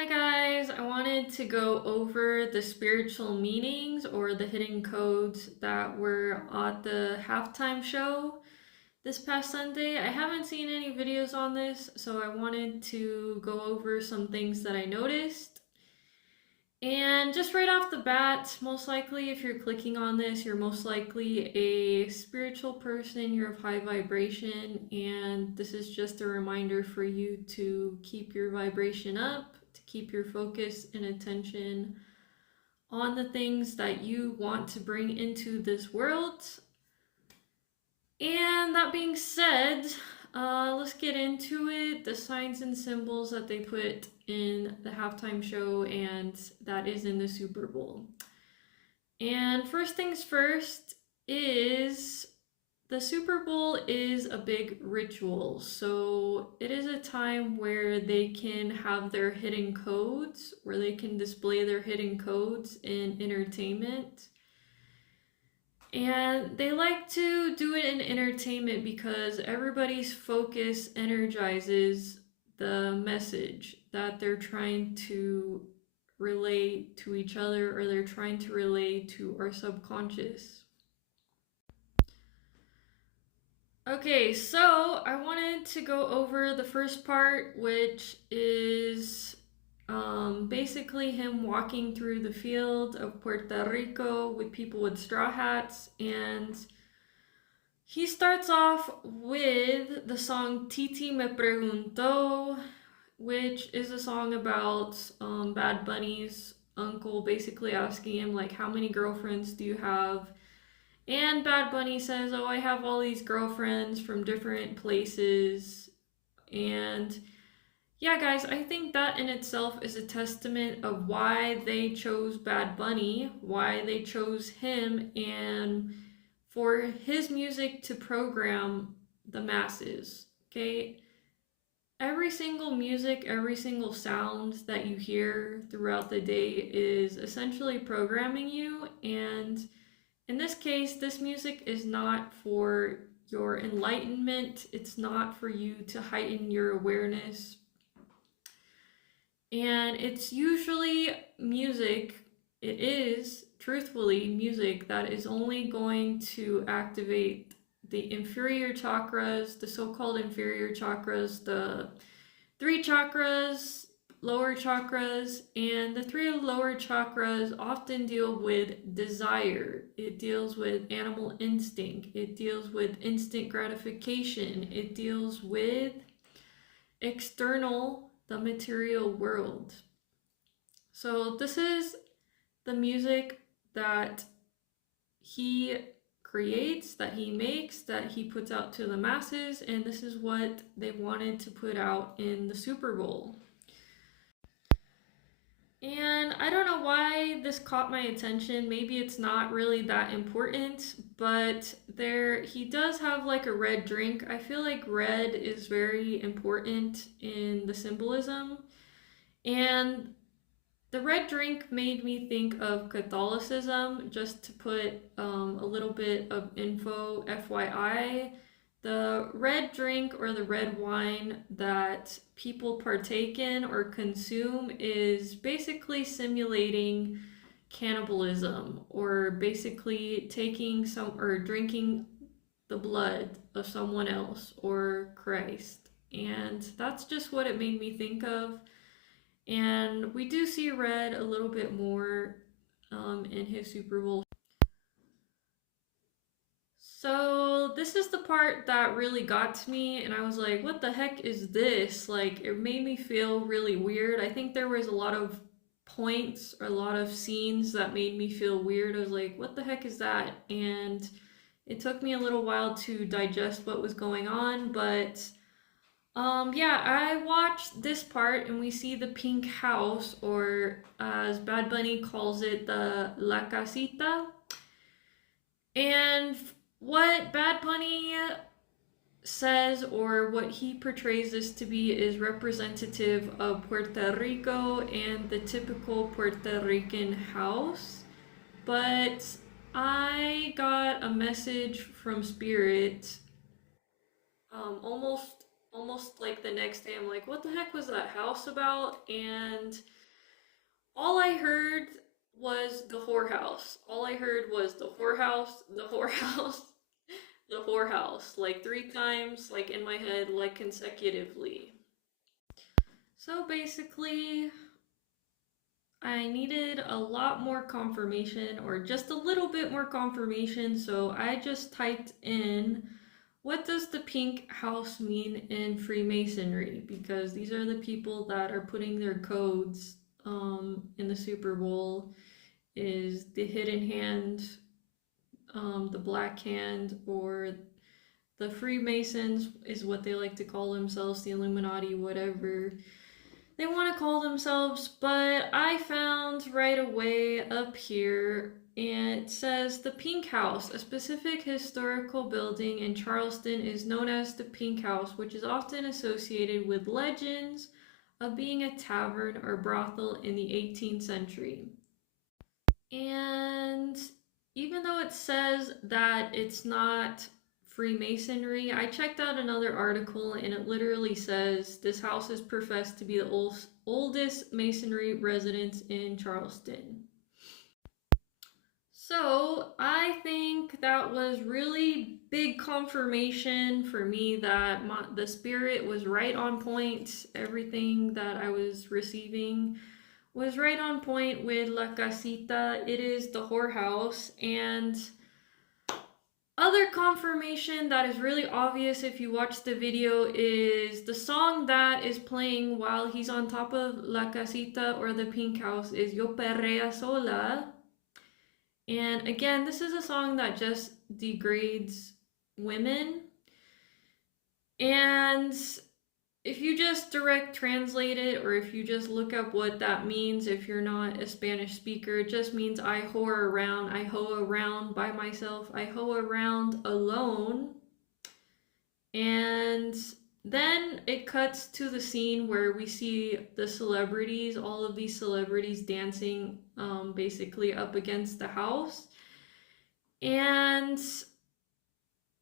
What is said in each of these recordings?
Hi guys, I wanted to go over the spiritual meanings or the hidden codes that were at the halftime show this past Sunday. I haven't seen any videos on this, so I wanted to go over some things that I noticed. And just right off the bat, most likely if you're clicking on this, you're most likely a spiritual person, you're of high vibration, and this is just a reminder for you to keep your vibration up, to keep your focus and attention on the things that you want to bring into this world. And that being said, let's get into it. The signs and symbols that they put in the halftime show, and that is in the Super Bowl. And first things first is the Super Bowl is a big ritual. So it is a time where they can have their hidden codes, where they can display their hidden codes in entertainment. And they like to do it in entertainment because everybody's focus energizes the message that they're trying to relay to each other, or they're trying to relay to our subconscious. Okay, so I wanted to go over the first part, which is basically him walking through the field of Puerto Rico with people with straw hats, and he starts off with the song Titi Me Preguntó, which is a song about Bad Bunny's uncle basically asking him, like, how many girlfriends do you have? And Bad Bunny says, oh, I have all these girlfriends from different places. And yeah, guys, I think that in itself is a testament of why they chose Bad Bunny, why they chose him, and for his music to program the masses. Okay? Every single music, every single sound that you hear throughout the day is essentially programming you. And in this case, this music is not for your enlightenment. It's not for you to heighten your awareness. And it's usually music, it is truthfully music that is only going to activate the inferior chakras, the so-called inferior chakras, the three chakras, lower chakras, and the three lower chakras often deal with desire. It deals with animal instinct. It deals with instant gratification. It deals with external, the material world. So this is the music that he creates, that he makes, that he puts out to the masses, and this is what they wanted to put out in the Super Bowl. And I don't know why this caught my attention. Maybe it's not really that important, but he does have like a red drink. I feel like red is very important in the symbolism. And the red drink made me think of Catholicism. Just to put a little bit of info, FYI, the red drink or the red wine that people partake in or consume is basically simulating cannibalism, or basically taking some or drinking the blood of someone else or Christ. And that's just what it made me think of. And we do see red a little bit more in his Super Bowl. So this is the part that really got to me, and I was like, what the heck is this? Like, it made me feel really weird. I think there was a lot of points or a lot of scenes that made me feel weird. I was like, what the heck is that? And it took me a little while to digest what was going on, but yeah, I watched this part and we see the pink house, or as Bad Bunny calls it, the La Casita. And what Bad Bunny says, or what he portrays this to be, is representative of Puerto Rico and the typical Puerto Rican house. But I got a message from Spirit almost almost like the next day, I'm like, what the heck was that house about? And all I heard was the whorehouse. All I heard was the whorehouse, the whorehouse, the whorehouse, like 3 times, like in my head, like consecutively. So basically, I needed a lot more confirmation, or just a little bit more confirmation, so I just typed in, what does the pink house mean in Freemasonry? Because these are the people that are putting their codes in the Super Bowl, is the hidden hand, the black hand, or the Freemasons is what they like to call themselves, the Illuminati, whatever they want to call themselves. But I found right away up here, and it says the Pink House, a specific historical building in Charleston, is known as the Pink House, which is often associated with legends of being a tavern or brothel in the 18th century. And even though it says that it's not Freemasonry, I checked out another article and it literally says this house is professed to be the oldest masonry residence in Charleston. So I think that was really big confirmation for me that the spirit was right on point. Everything that I was receiving was right on point with La Casita. It is the whorehouse. And other confirmation that is really obvious if you watch the video is the song that is playing while he's on top of La Casita, or the Pink House, is Yo Perrea Sola. And again, this is a song that just degrades women. And if you just direct translate it, or if you just look up what that means, if you're not a Spanish speaker, it just means I whore around, I hoe around by myself, I hoe around alone. And then it cuts to the scene where we see the celebrities, all of these celebrities dancing basically up against the house. And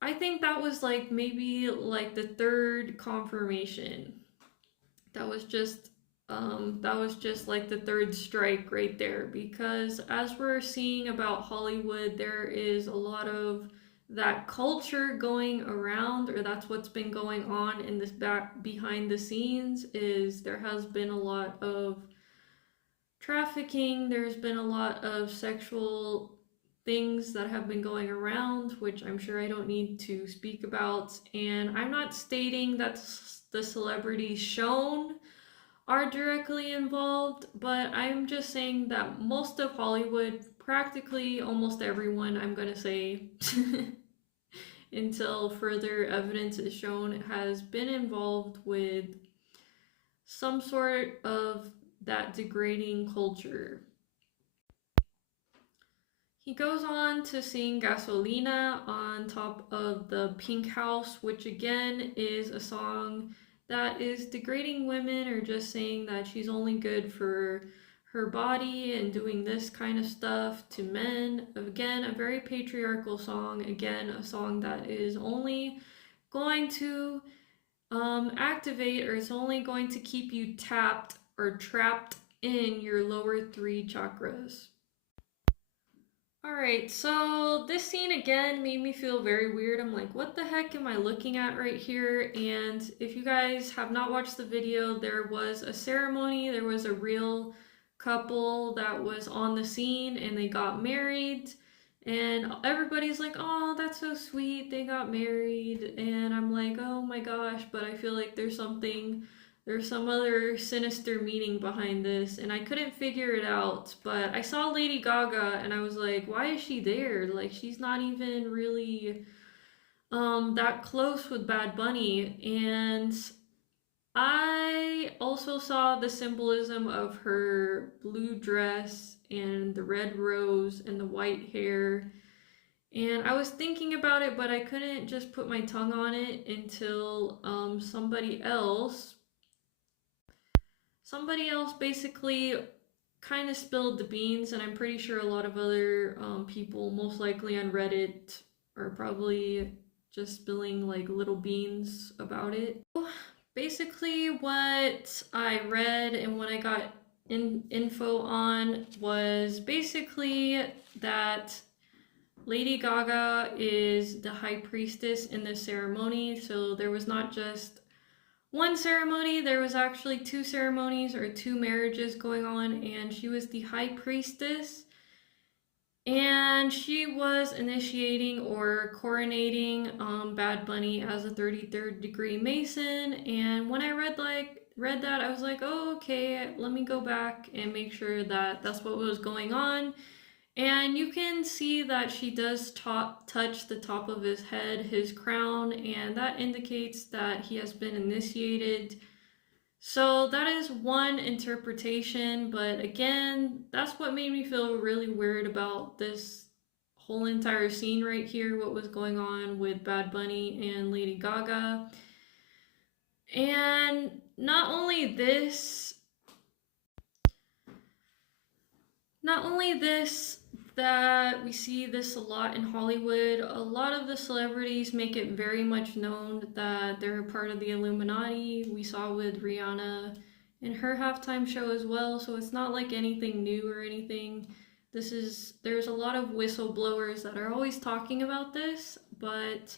I think that was like maybe like the third confirmation. That was just like the third strike right there, because as we're seeing about Hollywood, there is a lot of that culture going around, or that's what's been going on in this back behind the scenes. Is there has been a lot of trafficking, there's been a lot of sexual things that have been going around, which I'm sure I don't need to speak about. And I'm not stating that the celebrities shown are directly involved, but I'm just saying that most of Hollywood, practically almost everyone, I'm gonna say, until further evidence is shown, has been involved with some sort of that degrading culture. He goes on to sing Gasolina on top of the Pink House, which again is a song that is degrading women, or just saying that she's only good for her body and doing this kind of stuff to men. Again, a very patriarchal song. Again, a song that is only going to activate, or it's only going to keep you tapped or trapped in your lower 3 chakras. Alright, so this scene again made me feel very weird. I'm like, what the heck am I looking at right here? And if you guys have not watched the video, there was a ceremony, there was a real couple that was on the scene and they got married. And everybody's like, oh, that's so sweet, they got married. And I'm like, oh my gosh, but I feel like there's some other sinister meaning behind this, and I couldn't figure it out. But I saw Lady Gaga and I was like, why is she there? Like, she's not even really that close with Bad Bunny. And I also saw the symbolism of her blue dress and the red rose and the white hair. And I was thinking about it, but I couldn't just put my tongue on it until somebody else basically kind of spilled the beans. And I'm pretty sure a lot of other people, most likely on Reddit, are probably just spilling like little beans about it. Basically, what I read and what I got info on was basically that Lady Gaga is the high priestess in this ceremony. So there was not just one ceremony, there was actually two ceremonies or two marriages going on, and she was the high priestess. And she was initiating or coronating Bad Bunny as a 33rd degree Mason. And when I read that, I was like, oh, okay, let me go back and make sure that that's what was going on. And you can see that she does touch the top of his head, his crown, and that indicates that he has been initiated. So that is one interpretation, but again, that's what made me feel really weird about this whole entire scene right here, what was going on with Bad Bunny and Lady Gaga. And not only this, that we see this a lot in Hollywood. A lot of the celebrities make it very much known that they're a part of the Illuminati. We saw with Rihanna in her halftime show as well, so it's not like anything new or anything. There's a lot of whistleblowers that are always talking about this, but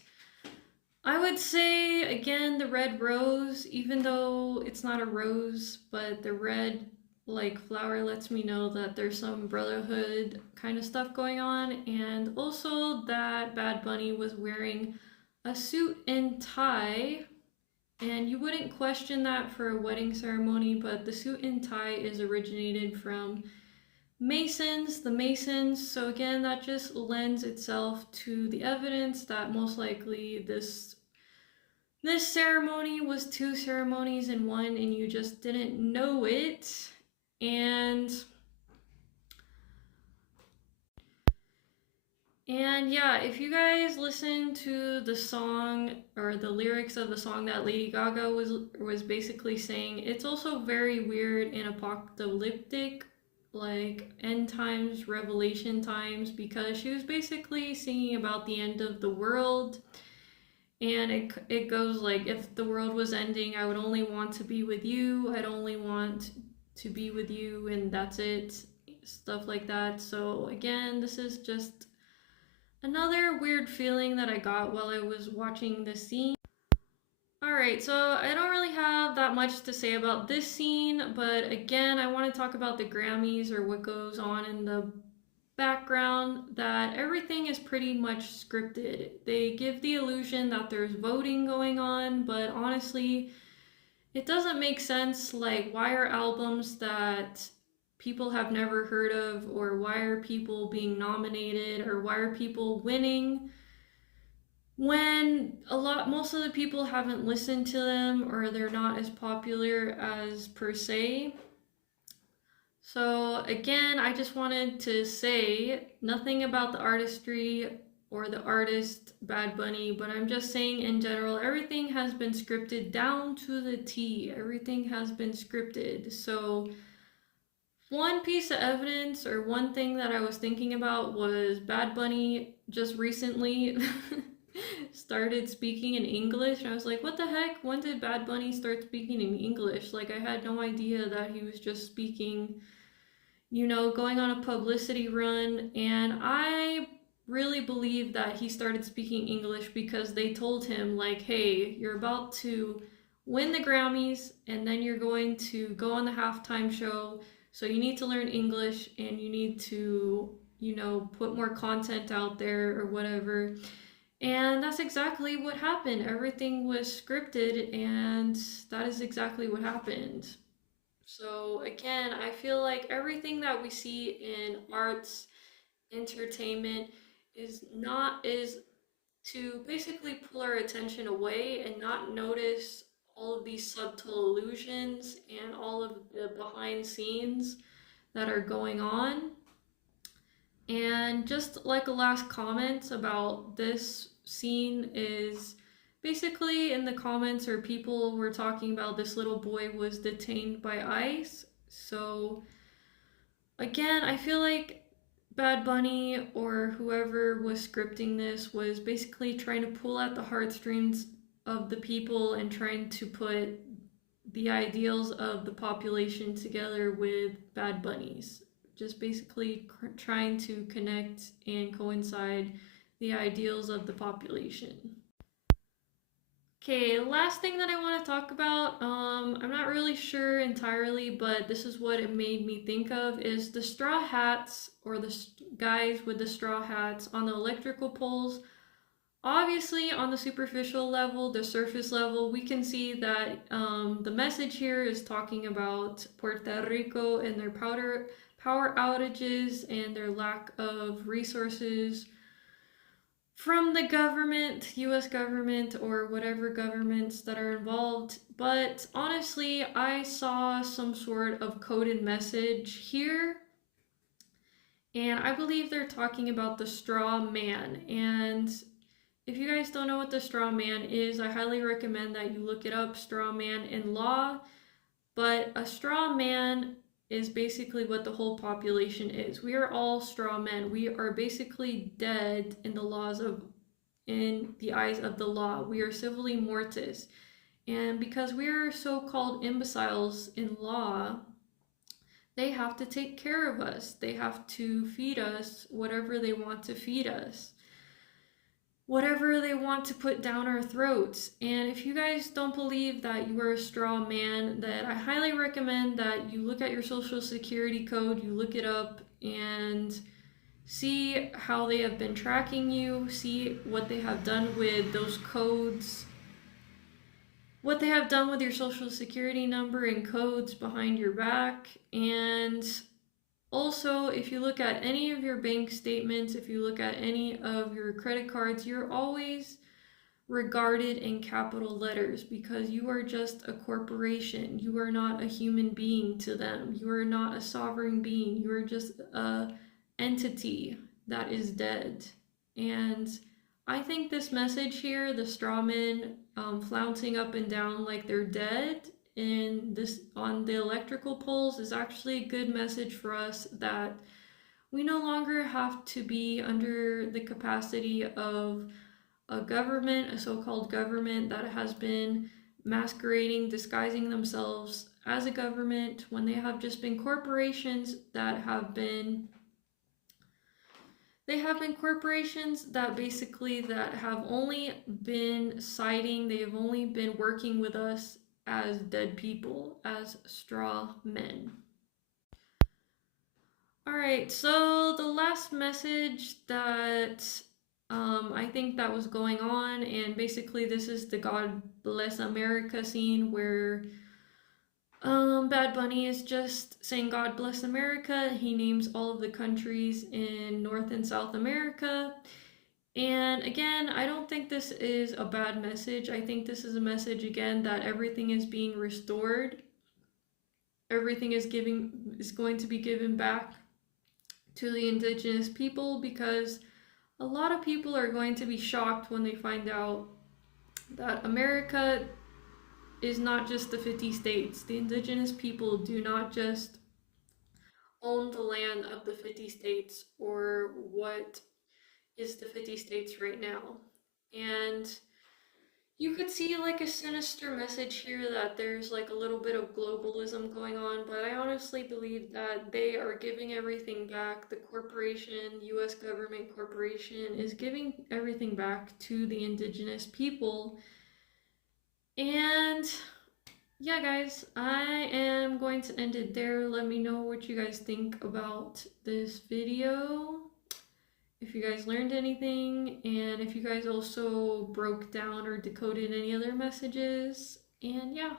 I would say, again, the red rose, even though it's not a rose, but the red like flower lets me know that there's some brotherhood kind of stuff going on. And also that Bad Bunny was wearing a suit and tie, and you wouldn't question that for a wedding ceremony, but the suit and tie is originated from Masons, the Masons. So again, that just lends itself to the evidence that most likely this ceremony was two ceremonies in one and you just didn't know it. And yeah, if you guys listen to the song or the lyrics of the song that Lady Gaga was basically saying, it's also very weird and apocalyptic, like end times, revelation times, because she was basically singing about the end of the world. And it goes like, if the world was ending, I would only want to be with you. I'd only want to be with you, and that's it. Stuff like that. So again, this is just another weird feeling that I got while I was watching this scene. Alright, so I don't really have that much to say about this scene, but again, I want to talk about the Grammys or what goes on in the background, that everything is pretty much scripted. They give the illusion that there's voting going on, but honestly, it doesn't make sense. Like, why are albums that people have never heard of, or why are people being nominated, or why are people winning when most of the people haven't listened to them, or they're not as popular as per se? So again, I just wanted to say nothing about the artistry or the artist Bad Bunny, but I'm just saying in general, everything has been scripted down to the T. Everything has been scripted. So one piece of evidence or one thing that I was thinking about was Bad Bunny just recently started speaking in English, and I was like, what the heck? When did Bad Bunny start speaking in English? Like, I had no idea that he was just speaking, going on a publicity run. And I really believe that he started speaking English because they told him, like, hey, you're about to win the Grammys and then you're going to go on the halftime show, so you need to learn English and you need to, put more content out there or whatever. And that's exactly what happened. Everything was scripted, and that is exactly what happened. So again, I feel like everything that we see in arts, entertainment is to basically pull our attention away and not notice all of these subtle illusions and all of the behind scenes that are going on. And just like a last comment about this scene is, basically in the comments or people were talking about this little boy was detained by ICE. So again, I feel like Bad Bunny or whoever was scripting this was basically trying to pull at the heartstrings of the people and trying to put the ideals of the population together with Bad Bunny's. Just basically trying to connect and coincide the ideals of the population. Okay, last thing that I want to talk about, I'm not really sure entirely, but this is what it made me think of, is the straw hats, or the guys with the straw hats on the electrical poles. Obviously, on the superficial level, the surface level, we can see that the message here is talking about Puerto Rico and their power outages and their lack of resources from the government, US government, or whatever governments that are involved. But honestly, I saw some sort of coded message here, and I believe they're talking about the straw man. And if you guys don't know what the straw man is, I highly recommend that you look it up, straw man in law. But a straw man is basically what the whole population is. We are all straw men. We are basically dead in the eyes of the law. We are civilly mortis. And because we are so-called imbeciles in law, they have to take care of us. They have to feed us whatever they want to feed us, whatever they want to put down our throats. And if you guys don't believe that you are a straw man, then I highly recommend that you look at your social security code, you look it up, and see how they have been tracking you, see what they have done with those codes, what they have done with your social security number and codes behind your back. And also, if you look at any of your bank statements, if you look at any of your credit cards, you're always regarded in capital letters because you are just a corporation. You are not a human being to them. You are not a sovereign being. You are just a entity that is dead. And I think this message here, the strawmen flouncing up and down like they're dead in this on the electrical poles, is actually a good message for us that we no longer have to be under the capacity of a government, a so-called government that has been masquerading, disguising themselves as a government when they have just been corporations that have been corporations that basically that have only been siding, they have only been working with us as dead people, as straw men. All right, so the last message that I think that was going on, and basically this is the God Bless America scene where Bad Bunny is just saying God bless America. He names all of the countries in North and South America. And again, I don't think this is a bad message. I think this is a message again that everything is being restored. Everything is going to be given back to the indigenous people, because a lot of people are going to be shocked when they find out that America is not just the 50 states. The indigenous people do not just own the land of the 50 states or what is the 50 states right now. And you could see like a sinister message here that there's like a little bit of globalism going on, but I honestly believe that they are giving everything back. The corporation, US government corporation, is giving everything back to the indigenous people. And yeah, guys, I am going to end it there. Let me know what you guys think about this video, if you guys learned anything, and if you guys also broke down or decoded any other messages. And yeah.